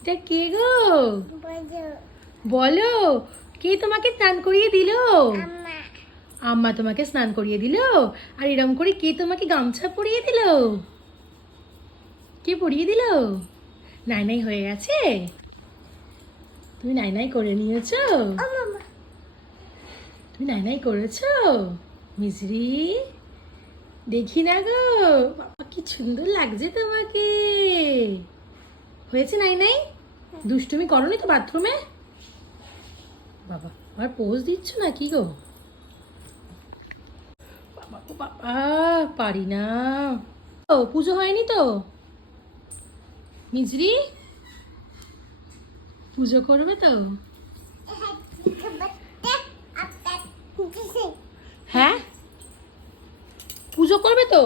এটা কে গো? বলো, কে তোমাকে স্নান করিয়ে দিল? আম্মা তোমাকে স্নান করিয়ে দিল। আর এরম করে কে তোমাকে গামছা পরিয়ে দিল? কে পরিয়ে দিল? নাই নাই হয়ে গেছে? তুমি নাই নাই করে নিয়েছো? তুমি নাই নাই করেছো? মিজরি, দেখি না গো। বাবা কি সুন্দর লাগছে তোমাকে। হয়েছে নাই নাই? দুষ্টুমি করনি তো বাথরুমে? বাবা আর পোজ দিচ্ছ না কি গো? বাবা ও বাবা, পারি না। ও পুজো হয়নি তো? মিজরি, পুজো করবে তো? হ্যাঁ, পুজো করবে তো?